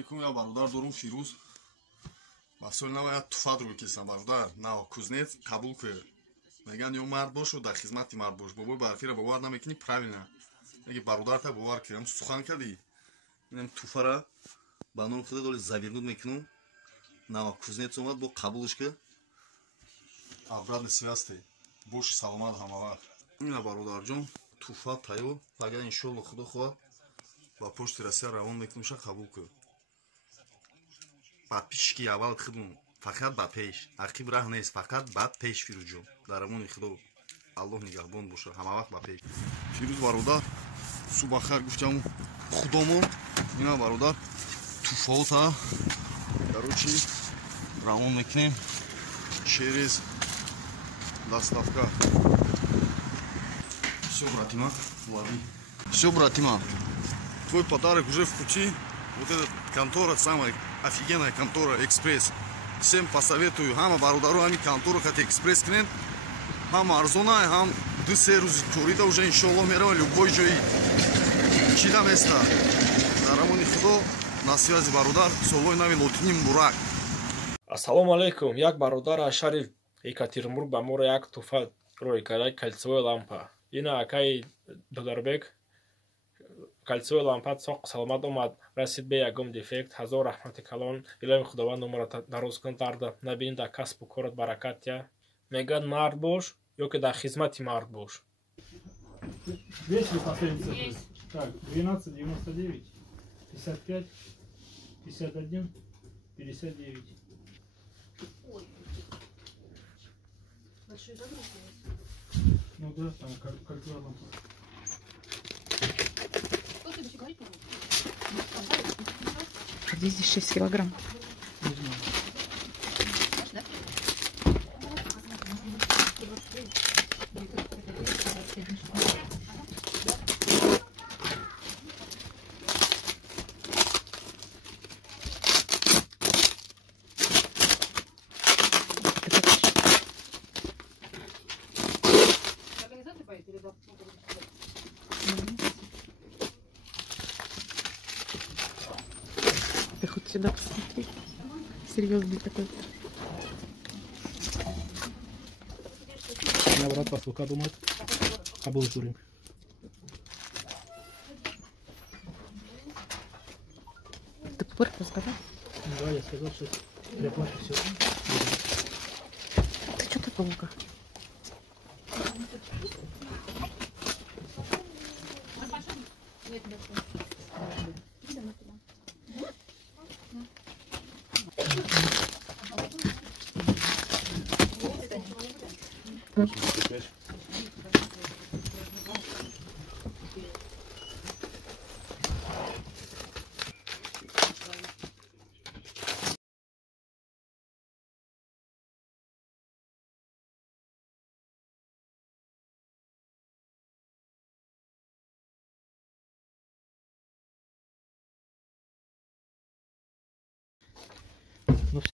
алейкум, я бародар дорум Фирӯз. Масъул набояд туфат ро кисам бародар. На кузнец қабул кӯ. Меган ё мард бошу дар хизмати мард бош. Бобои барфира бовар намекунӣ правильно. Меги бародарта бовар кирам сухан кади. Инам туфара ба нон худа доли завирнут мекунам. На кузнец омад бо қабулш ка. Обратно связты. Бош саломат ҳама вақт. Ина бародарҷон туфа тайёр. Агар иншоалло худо хоҳад ба почти Россия равон мекунам ша қабул кӯ. Ба пешки аввал худум фақат ба пеш. Ақиб раҳ нест, фақат ба пеш Фирӯзҷон. Дар амони худо. Аллоҳ нигаҳбон боша. Ҳама вақт ба пеш. Фирӯз бародар субахар гуфтам худомон. Ина бародар туфота. Короче равон мекунем через доставка. Всё, братима, лови. Всё, братима. Твой подарок уже в пути. Вот эта контора самая офигенная контора Экспресс. Всем посоветую. Хама бародару ами контору как Экспресс кнен. Хам арзона, хам 2-3 рӯзи корида уже иншоалло мерава любой ҷои. Чида места. Дар амони худо на связи бародар солҳои нави Лотини Муборак. Ассалому алейкум. Як бародар аз шаҳри Екатеринбург ба моро як туфа рой кард, кольцевая лампа. Ина акай Додарбек кольцевая лампа соқ саломат омад, расид бе ягон дефект. Ҳазор раҳмати калон. Илоҳи худованд умра дароз кунад, дарда набинӣ дар касбу корат баракат я. Меган мард бош ё ки дар хизмати мард бош. Есть ли последний цифры? Так, 12, 99, 55, 51, 59. Ой. Большой загруз. Ну да, там как главное. Где здесь 6 килограмм? Не знаю. Ты хоть сюда посмотри. Серьезный такой. Я брат посылка думает. Кабул журим. Ты пупырку сказал? Да, я сказал, что я плачу все. Ты что так долго?